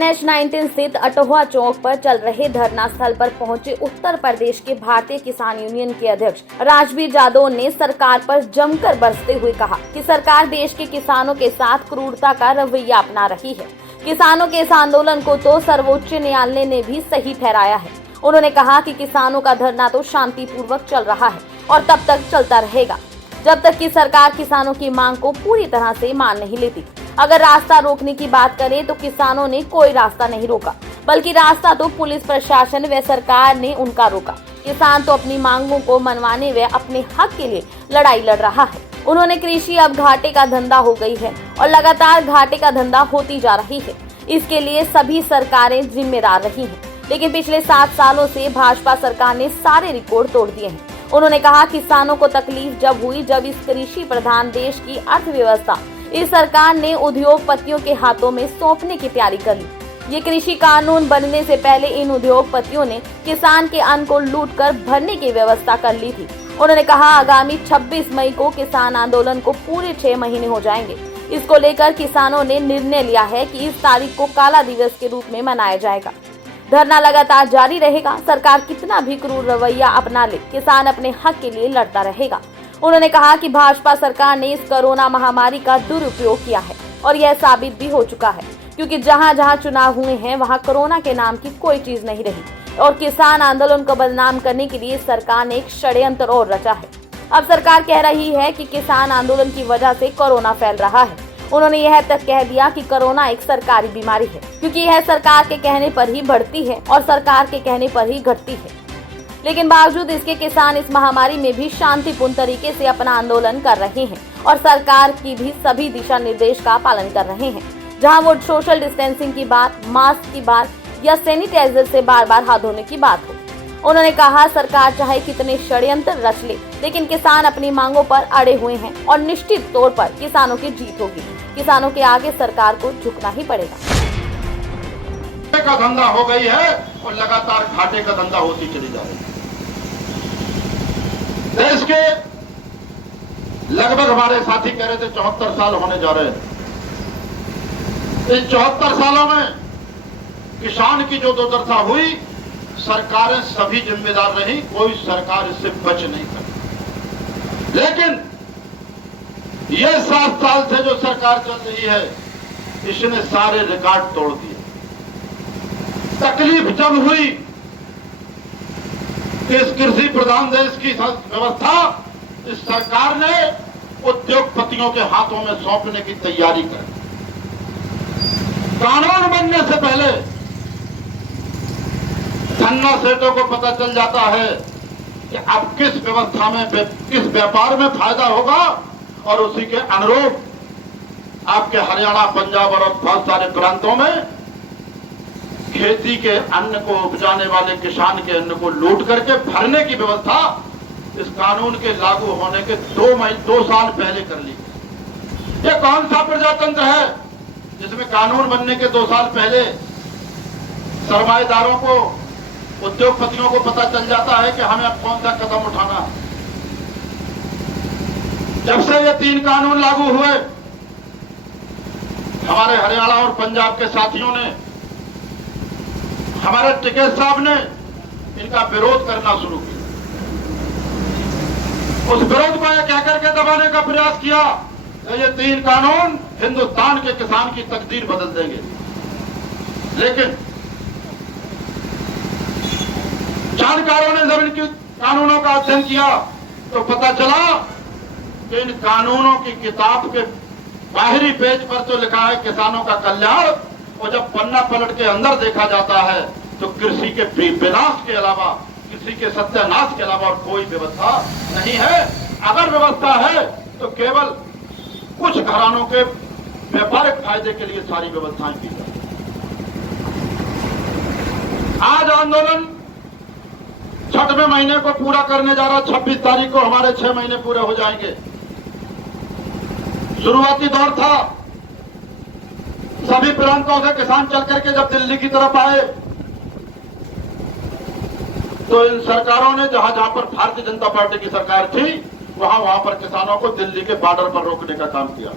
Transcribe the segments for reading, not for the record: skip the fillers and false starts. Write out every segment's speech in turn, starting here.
NH-19 स्थित अटोहा चौक पर चल रहे धरना स्थल पर पहुंचे उत्तर प्रदेश के भारतीय किसान यूनियन के अध्यक्ष राजवीर जादव ने सरकार पर जमकर बरसते हुए कहा कि सरकार देश के किसानों के साथ क्रूरता का रवैया अपना रही है। किसानों के इस आंदोलन को तो सर्वोच्च न्यायालय ने भी सही ठहराया है। उन्होंने कहा कि किसानों का धरना तो शांतिपूर्वक चल रहा है और तब तक चलता रहेगा जब तक कि सरकार किसानों की मांग को पूरी तरह से मान नहीं लेती। अगर रास्ता रोकने की बात करें तो किसानों ने कोई रास्ता नहीं रोका, बल्कि रास्ता तो पुलिस प्रशासन व सरकार ने उनका रोका। किसान तो अपनी मांगों को मनवाने व अपने हक के लिए लड़ाई लड़ रहा है। उन्होंने कृषि अब घाटे का धंधा हो गई है और लगातार घाटे का धंधा होती जा रही है। इसके लिए सभी सरकारें जिम्मेदार रही हैं, लेकिन पिछले 7 सालों से भाजपा सरकार ने सारे रिकॉर्ड तोड़ दिए हैं। उन्होंने कहा किसानों को तकलीफ जब हुई जब इस कृषि प्रधान देश की अर्थव्यवस्था इस सरकार ने उद्योगपतियों के हाथों में सौंपने की तैयारी कर ली। ये कृषि कानून बनने से पहले इन उद्योगपतियों ने किसान के अन्न को लूट कर भरने की व्यवस्था कर ली थी। उन्होंने कहा आगामी 26 मई को किसान आंदोलन को पूरे 6 महीने हो जाएंगे। इसको लेकर किसानों ने निर्णय लिया है कि इस तारीख को काला दिवस के रूप में मनाया जाएगा। धरना लगातार जारी रहेगा। सरकार कितना भी क्रूर रवैया अपना ले, किसान अपने हक के लिए लड़ता रहेगा। उन्होंने कहा कि भाजपा सरकार ने इस कोरोना महामारी का दुरुपयोग किया है और यह साबित भी हो चुका है, क्योंकि जहां जहां चुनाव हुए हैं वहां कोरोना के नाम की कोई चीज नहीं रही और किसान आंदोलन को बदनाम करने के लिए सरकार ने एक षड्यंत्र और रचा है। अब सरकार कह रही है कि किसान आंदोलन की वजह से कोरोना फैल रहा है। उन्होंने यह तक कह दिया कि कोरोना एक सरकारी बीमारी है, क्योंकि यह सरकार के कहने पर ही बढ़ती है और सरकार के कहने पर ही घटती है। लेकिन बावजूद इसके किसान इस महामारी में भी शांतिपूर्ण तरीके से अपना आंदोलन कर रहे हैं और सरकार की भी सभी दिशा निर्देश का पालन कर रहे हैं। जहां वो सोशल डिस्टेंसिंग की बात, मास्क की बात या सैनिटाइजर से बार बार हाथ धोने की बात हो। उन्होंने कहा सरकार चाहे कितने षड्यंत्र रच ले, लेकिन किसान अपनी मांगों पर अड़े हुए हैं और निश्चित तौर पर किसानों की जीत होगी। किसानों के आगे सरकार को झुकना ही पड़ेगा। का धंधा हो गई है और लगातार घाटे का धंधा होती चली जा रही है। देश के लगभग हमारे साथी कह रहे थे 74 साल होने जा रहे हैं। इन 74 सालों में किसान की जो दुर्दशा हुई, सरकारें सभी जिम्मेदार रही, कोई सरकार इससे बच नहीं सकी। लेकिन ये 7 साल से जो सरकार चल रही है, इसने सारे रिकॉर्ड तोड़ दिए। तकलीफ जब हुई कि इस कृषि प्रधान देश की व्यवस्था इस सरकार ने उद्योगपतियों के हाथों में सौंपने की तैयारी कर। कानून बनने से पहले धन्ना सेठों को पता चल जाता है कि अब किस व्यवस्था में, किस व्यापार में फायदा होगा और उसी के अनुरूप आपके हरियाणा, पंजाब और बहुत सारे प्रांतों में खेती के अन्न को उपजाने वाले किसान के अन्न को लूट करके भरने की व्यवस्था इस कानून के लागू होने के 2 साल पहले कर ली। ये कौन सा प्रजातंत्र है जिसमें कानून बनने के 2 साल पहले सरमाएदारों को, उद्योगपतियों को पता चल जाता है कि हमें अब कौन सा कदम उठाना। जब से ये 3 कानून लागू हुए, हमारे हरियाणा और पंजाब के साथियों ने, हमारे टिकैत साहब ने इनका विरोध करना शुरू किया। उस विरोध को यह कहकर के दबाने का प्रयास किया कि ये 3 कानून हिंदुस्तान के किसान की तकदीर बदल देंगे। लेकिन जानकारों ने जब इनके कानूनों का अध्ययन किया तो पता चला कि इन कानूनों की किताब के बाहरी पेज पर तो लिखा है किसानों का कल्याण, और जब पन्ना पलट के अंदर देखा जाता है तो कृषि के विनाश के अलावा, कृषि के सत्यानाश के अलावा और कोई व्यवस्था नहीं है। अगर व्यवस्था है तो केवल कुछ घरानों के व्यापारिक फायदे के लिए सारी व्यवस्थाएं की जाती। आज आंदोलन 6वें महीने को पूरा करने जा रहा। 26 तारीख को हमारे 6 महीने पूरे हो जाएंगे। शुरुआती दौर था, सभी प्रांतों से किसान चल करके जब दिल्ली की तरफ आए तो इन सरकारों ने जहां जहां पर भारतीय जनता पार्टी की सरकार थी वहां पर किसानों को दिल्ली के बॉर्डर पर रोकने का काम किया।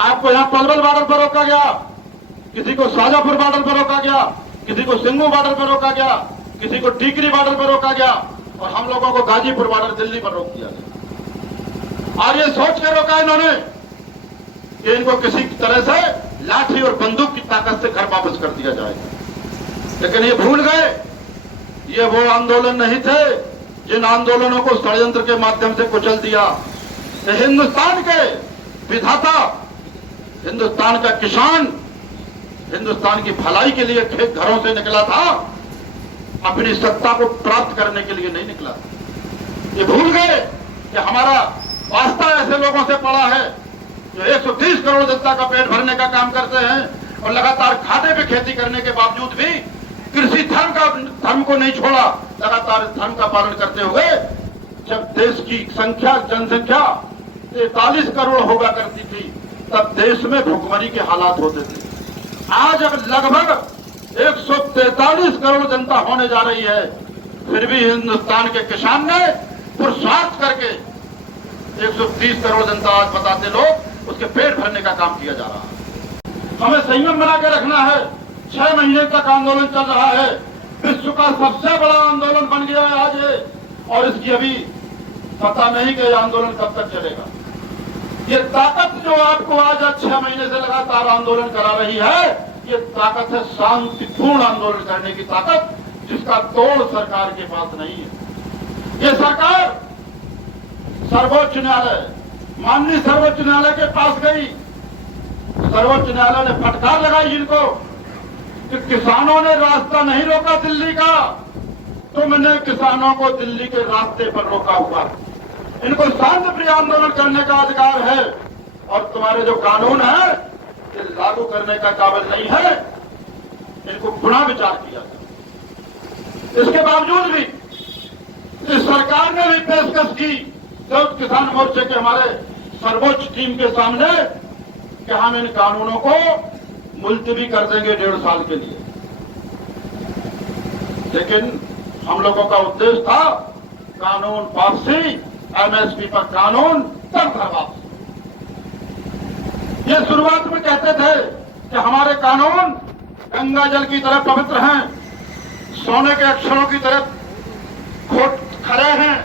आपको यहां पलवल बॉर्डर पर रोका गया, किसी को शाजापुर बॉर्डर पर रोका गया, किसी को सिंगू बॉर्डर पर रोका गया, किसी को टीकरी बॉर्डर पर रोका गया और हम लोगों को गाजीपुर बॉर्डर दिल्ली पर रोक दिया गया। और ये सोच के रोका इन्होंने कि इनको किसी तरह से लाठी और बंदूक की ताकत से घर वापस कर दिया जाएगा। लेकिन ये भूल गए, ये वो आंदोलन नहीं थे जिन आंदोलनों को षड्यंत्र के माध्यम से कुचल दिया। ये हिंदुस्तान के विधाता, हिंदुस्तान का किसान, हिंदुस्तान की भलाई के लिए खेत घरों से निकला था, अपनी सत्ता को प्राप्त करने के लिए नहीं निकला। ये भूल गए कि हमारा वास्ता ऐसे लोगों से पड़ा है जो 130 करोड़ जनता का पेट भरने का काम करते हैं और लगातार घाटे पे खेती करने के बावजूद भी कृषि धर्म को नहीं छोड़ा, लगातार इस धर्म का पालन करते हुए जब देश की जनसंख्या 43 करोड़ होगा करती थी तब देश में भुखमरी के हालात होते थे। आज अब लगभग 143 करोड़ जनता होने जा रही है, फिर भी हिंदुस्तान के किसान ने पुरुषार्थ करके 130 करोड़ जनता आज बताते लोग उसके पेट भरने का काम किया जा रहा है। हमें संयम बना के रखना है। 6 महीने तक आंदोलन चल रहा है, विश्व का सबसे बड़ा आंदोलन बन गया है आज ये, और इसकी अभी पता नहीं कि आंदोलन कब तक चलेगा। ये ताकत जो आपको आज 6 महीने से लगातार आंदोलन करा रही है, ये ताकत है शांतिपूर्ण आंदोलन करने की ताकत, जिसका तोड़ सरकार के पास नहीं है। ये सरकार सर्वोच्च न्यायालय, माननीय सर्वोच्च न्यायालय के पास गई। सर्वोच्च न्यायालय ने फटकार लगाई इनको कि किसानों ने रास्ता नहीं रोका दिल्ली का, तुमने किसानों को दिल्ली के रास्ते पर रोका हुआ। इनको शांतिप्रिय आंदोलन करने का अधिकार है और तुम्हारे जो कानून है ये लागू करने का काबिल नहीं है, इनको गुनाह विचार किया जाए। इसके बावजूद भी इस सरकार ने भी पेशकश की संयुक्त किसान मोर्चे के हमारे सर्वोच्च टीम के सामने कि हम इन कानूनों को मुलतवी कर देंगे 1.5 साल के लिए। लेकिन हम लोगों का उद्देश्य था कानून वापसी, एमएसपी पर कानून, तब घर वापसी। ये शुरुआत में कहते थे कि हमारे कानून गंगा जल की तरह पवित्र हैं, सोने के अक्षरों की तरह खरे हैं।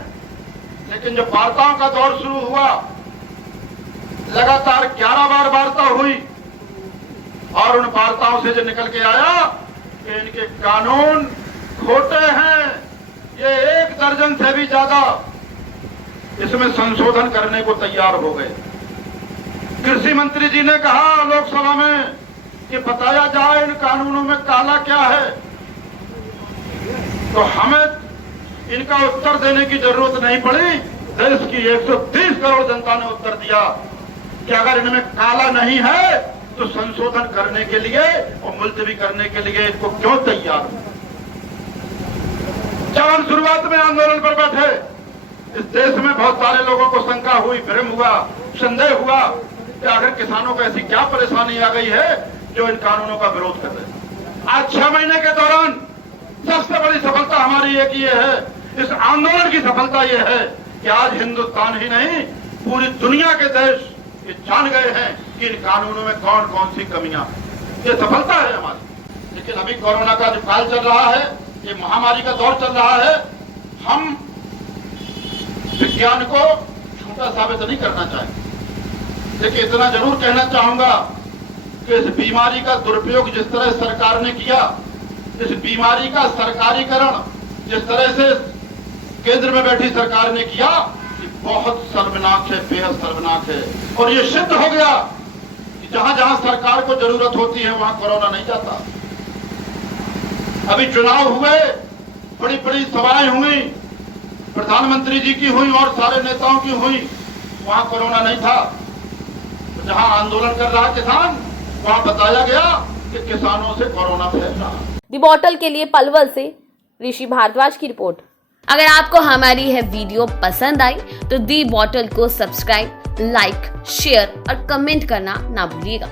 लेकिन जब वार्ताओं का दौर शुरू हुआ, लगातार 11 बार वार्ता हुई और उन वार्ताओं से जो निकल के आया कि इनके कानून खोटे हैं, ये 1 दर्जन से भी ज्यादा इसमें संशोधन करने को तैयार हो गए। कृषि मंत्री जी ने कहा लोकसभा में कि बताया जाए इन कानूनों में काला क्या है, तो हमें इनका उत्तर देने की जरूरत नहीं पड़ी। देश की 130 करोड़ जनता ने उत्तर दिया कि अगर इनमें काला नहीं है तो संशोधन करने के लिए और मुलतवी करने के लिए इनको क्यों तैयार हो। जब हम शुरुआत में आंदोलन पर बैठे, इस देश में बहुत सारे लोगों को शंका हुई, भ्रम हुआ, संदेह हुआ कि आखिर किसानों को ऐसी क्या परेशानी आ गई है जो इन कानूनों का विरोध कर रहे हैं। आज 6 महीने के दौरान सबसे बड़ी सफलता हमारी एक ये है, इस आंदोलन की सफलता ये है कि आज हिंदुस्तान ही नहीं पूरी दुनिया के देश ये जान गए हैं कि इन कानूनों में कौन कौन सी कमियां हैं। ये सफलता है हमारी। लेकिन अभी कोरोना का जो काल चल रहा है, ये महामारी का दौर चल रहा है, हम विज्ञान को झूठा साबित नहीं करना चाहेंगे। लेकिन इतना जरूर कहना चाहूंगा कि इस बीमारी का दुरुपयोग जिस तरह सरकार ने किया, इस बीमारी का सरकारीकरण जिस तरह से केंद्र में बैठी सरकार ने किया, ये बहुत शर्मनाक है, बेहद शर्मनाक है। और ये सिद्ध हो गया कि जहां जहां सरकार को जरूरत होती है वहां कोरोना नहीं जाता। अभी चुनाव हुए, बड़ी बड़ी सभाएं हुई, प्रधानमंत्री जी की हुई और सारे नेताओं की हुई, वहां कोरोना नहीं था। तो जहां आंदोलन कर रहा किसान, वहां बताया गया कि किसानों से कोरोना फैल रहा। दी बॉटल के लिए पलवल से ऋषि भारद्वाज की रिपोर्ट। अगर आपको हमारी यह वीडियो पसंद आई तो दी बॉटल को सब्सक्राइब, लाइक, शेयर और कमेंट करना ना भूलिएगा।